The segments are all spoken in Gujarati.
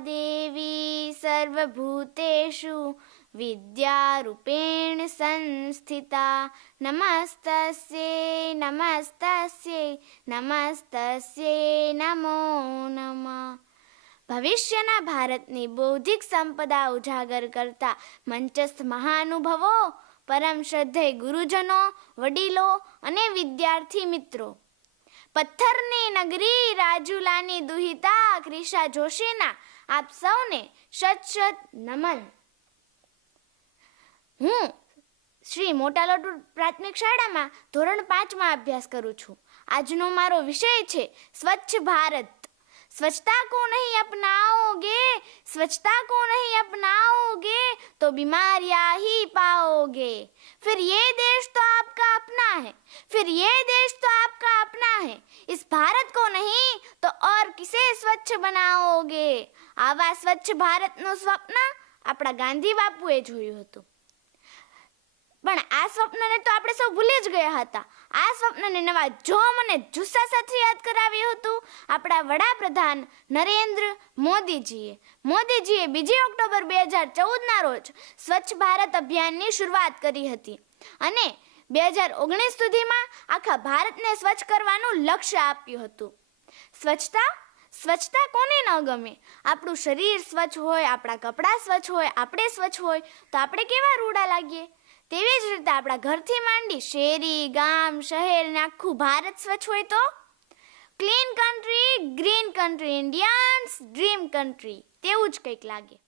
દેવી સર્વભૂતેષુ વિદ્યારૂપેણ સંસ્થિતા નમસ્તસ્યે નમસ્તસ્યે નમસ્તસ્યે નમો નમઃ ભવિષ્યના ભારતની બૌદ્ધિક સંપદા ઉજાગર કરતા મંચસ્થ મહાનુભવો પરમ શ્રદ્ધેય ગુરુજનો વડીલો અને વિદ્યાર્થી મિત્રો પથ્થરની નગરી રાજુલાની દુહિતા ક્રિષા જોશીના આપ સૌને સત સત નમન. હું શ્રી મોટા લોટુ પ્રાથમિક શાળામાં ધોરણ પાંચમાં અભ્યાસ કરું છું. આજનો મારો વિષય છે સ્વચ્છ ભારત. સ્વચ્છતા કો નહીં અપનાઓગે? સ્વચ્છતા કો નહીં અપનાઓગે? तो बीमारियां ही पाओगे फिर ये देश तो आपका अपना है फिर ये देश तो आपका अपना है इस भारत को नहीं तो और किसे સ્વચ્છ બનાઓગે આવા સ્વચ્છ ભારતનું સ્વપ્ન આપણા ગાંધી બાપુએ જોયું હતું પણ આ સ્વપ્નને તો આપણે સૌ ભૂલી જ ગયા હતા. આ સ્વપ્નને નવા જોમ અને જુસ્સા સાથે યાદ કરાવ્યું હતું. આપણા વડાપ્રધાન નરેન્દ્ર મોદીજીએ. મોદીજીએ બીજી ઓક્ટોબર બે હજાર ચૌદના રોજ સ્વચ્છ ભારત અભિયાનની શરૂઆત કરી હતી. અને બે હજાર ઓગણીસ સુધીમાં આખા ભારતને સ્વચ્છ કરવાનું લક્ષ્ય આપ્યું હતું. સ્વચ્છતા? સ્વચ્છતા કોને ન ગમે? આપણું શરીર સ્વચ્છ હોય, આપણા કપડાં સ્વચ્છ હોય, આપણે સ્વચ્છ હોય, તો આપણે કેવા રૂડા લાગીએ? તેવી જ રીતે આપણા ઘરથી માંડી શેરી, ગામ, શહેર ને આખું ભારત સ્વચ્છ હોય તો? Clean country green country Indians dream country તેવું જ કંઈક લાગે.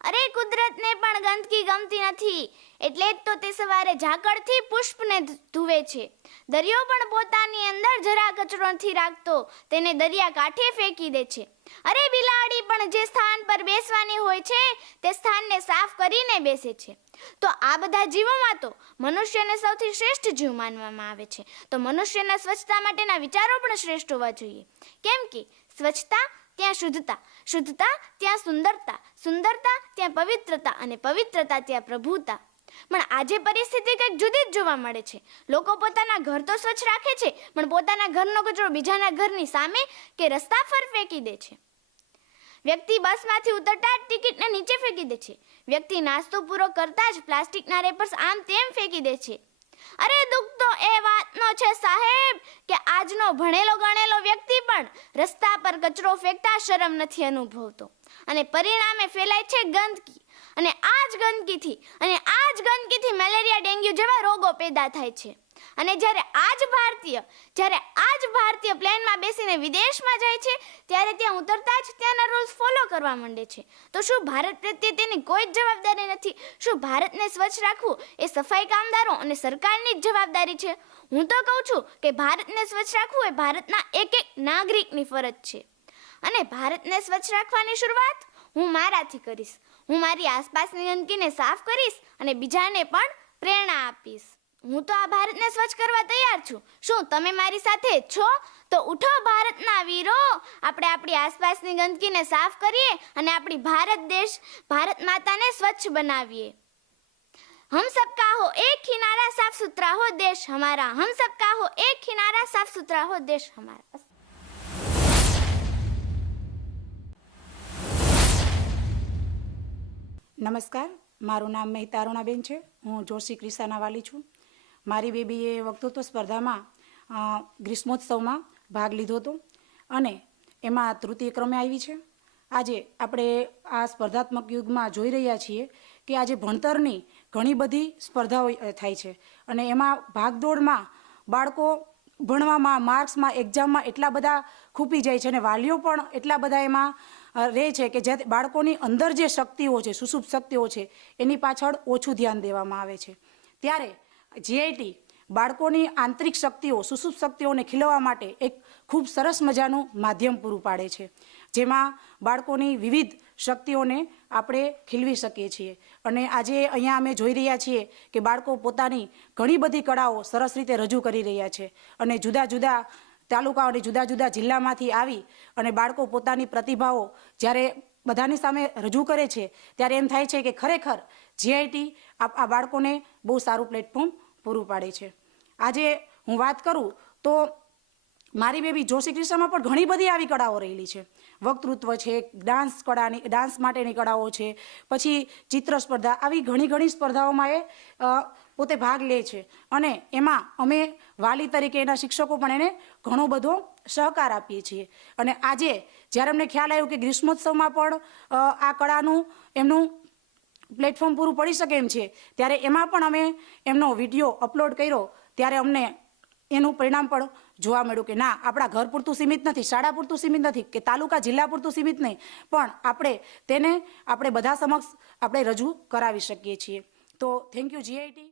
અરે, કુદરતને પણ ગંદકી ગમતી નથી. એટલે જ તો તે સવારે ઝાકળથી પુષ્પને ધુવે છે. દરિયો પણ પોતાની અંદર જરા કચરો નથી રાખતો. તેને દરિયા કાંઠે ફેંકી દે છે. અરે, બિલાડી પણ જે સ્થાન પર બેસવાની હોય છે, તે સ્થાનને સાફ કરીને બેસે છે. તો આ બધા જીવોમાં તો મનુષ્યને સૌથી શ્રેષ્ઠ જીવ માનવામાં આવે છે. તો મનુષ્યના સ્વચ્છતા માટેના વિચારો પણ શ્રેષ્ઠ હોવા જોઈએ. કેમ કે સ્વચ્છતા ત્યાં શુદ્ધતા શુદ્ધતા ત્યાં સુંદરતા સુંદરતા ત્યાં પવિત્રતા અને પવિત્રતા ત્યાં પ્રભુતા. પણ આજે પરિસ્થિતિ કંઈક જુદી જ જોવા મળે છે. લોકો પોતાના ઘર તો સ્વચ્છ રાખે છે, પણ પોતાના ઘરનો કચરો બીજાના ઘરની સામે કે રસ્તા પર ફેંકી દે છે. વ્યક્તિ બસમાંથી ઉતરતા જ ટિકિટને નીચે ફેંકી દે છે. વ્યક્તિ નાસ્તો પૂરો કરતા જ પ્લાસ્ટિકના રેપર્સ આમ તેમ ફેંકી દે છે. અરે દુઃખ તો એ વાતનો છે સાહેબ કે આજનો ભણેલો ગણેલો વ્યક્તિ પણ રસ્તા પર કચરો ફેંકતા શરમ નથી અનુભવતો. અને પરિણામે ફેલાય છે ગંદકી. અને આ જ ગંદકીથી, અને આ જ ગંદકીથી મેલેરિયા ડેન્ગ્યુ જેવા રોગો પેદા થાય છે. અને જ્યારે આ જ ભારતીય, જ્યારે આ જ ભારતીય પ્લેનમાં બેસીને વિદેશમાં જાય છે, ત્યારે ત્યાં ઉતરતા જ ત્યાંના રૂલ્સ ફોલો કરવા માંડે છે. તો શું ભારત પ્રત્યે તેની કોઈ જ જવાબદારી નથી? શું ભારતને સ્વચ્છ રાખવું એ સફાઈ કામદારો અને સરકારની જ જવાબદારી છે? હું તો કહું છું કે ભારતને સ્વચ્છ રાખવું એ ભારતના એક એક નાગરિકની ફરજ છે. અને ભારતને સ્વચ્છ રાખવાની શરૂઆત હું મારાથી કરીશ. હું મારી આસપાસની ગંદકીને સાફ કરીશ અને બીજાને પણ પ્રેરણા આપીશ. હું તો આ ભારતને સ્વચ્છ કરવા તૈયાર છું શું તમે મારી સાથે છો તો ઉઠો ભારતના વીરો આપણે આપણી આસપાસની ગંદકીને સાફ કરીએ અને આપણી ભારત દેશ ભારત માતાને સ્વચ્છ બનાવીએ हम सबका हो एक किनारा साफ सुथरा हो देश हमारा हम सबका हो एक किनारा साफ सुथरा हो देश हमारा નમસ્કાર મારું નામ મહેતા અરુણાબેન છે હું જોશી ક્રિસાના વાલી છું મારી બેબીએ વક્તૃત્વ સ્પર્ધામાં ગ્રીષ્મોત્સવમાં ભાગ લીધો હતો અને એમાં તૃતીય ક્રમે આવી છે. આજે આપણે આ સ્પર્ધાત્મક યુગમાં જોઈ રહ્યા છીએ કે આજે ભણતરની ઘણી બધી સ્પર્ધાઓ થાય છે અને એમાં ભાગદોડમાં બાળકો ભણવામાં, માર્ક્સમાં, એક્ઝામમાં એટલા બધા ખૂપી જાય છે અને વાલીઓ પણ એટલા બધા એમાં રહે છે કે જે બાળકોની અંદર જે શક્તિઓ છે સુસુપ શક્તિઓ છે, એની પાછળ ઓછું ધ્યાન દેવામાં આવે છે. ત્યારે જીઆઈટી બાળકોની આંતરિક શક્તિઓ સુસુપ શક્તિઓને ખીલવવા માટે એક ખૂબ સરસ મજાનું માધ્યમ પૂરું પાડે છે. જેમાં બાળકોની વિવિધ શક્તિઓને આપણે ખીલવી શકીએ છીએ. અને આજે અહીંયા અમે જોઈ રહ્યા છીએ કે બાળકો પોતાની ઘણી બધી કળાઓ સરસ રીતે રજૂ કરી રહ્યા છે. અને જુદા જુદા તાલુકાઓ અને જુદા જુદા જિલ્લામાંથી આવી અને બાળકો પોતાની પ્રતિભાઓ જ્યારે બધાની સામે રજૂ કરે છે, ત્યારે એમ થાય છે કે ખરેખર જીઆઈટી આ બાળકોને બહુ સારું પ્લેટફોર્મ પૂરું પાડે છે. આજે હું વાત કરું તો મારી બેબી જોશી કૃષ્ણમાં પણ ઘણી બધી આવી કળાઓ રહેલી છે. વક્તૃત્વ છે, ડાન્સ કળાની, ડાન્સ માટેની કળાઓ છે, પછી ચિત્ર સ્પર્ધા, આવી ઘણી ઘણી સ્પર્ધાઓમાં એ પોતે ભાગ લે છે. અને એમાં અમે વાલી તરીકે એના શિક્ષકો પણ એને ઘણો બધો સહકાર આપીએ છીએ. અને આજે જ્યારે અમને ખ્યાલ આવ્યો કે ગ્રીષ્મોત્સવમાં પણ આ કળાનું એમનું પ્લેટફોર્મ પૂરું પડી શકે એમ છે, ત્યારે એમાં પણ અમે એમનો વીડિયો અપલોડ કર્યો, ત્યારે અમને એનું પરિણામ પણ જોવા મળ્યું કે ના, આપણા ઘર પૂરતું સીમિત નથી, શાળા પૂરતું સીમિત નથી, કે તાલુકા જિલ્લા પૂરતું સીમિત નહીં, પણ આપણે તેને આપણે બધા સમક્ષ આપણે રજૂ કરાવી શકીએ છીએ. તો થેન્ક યુ જીઆઈટી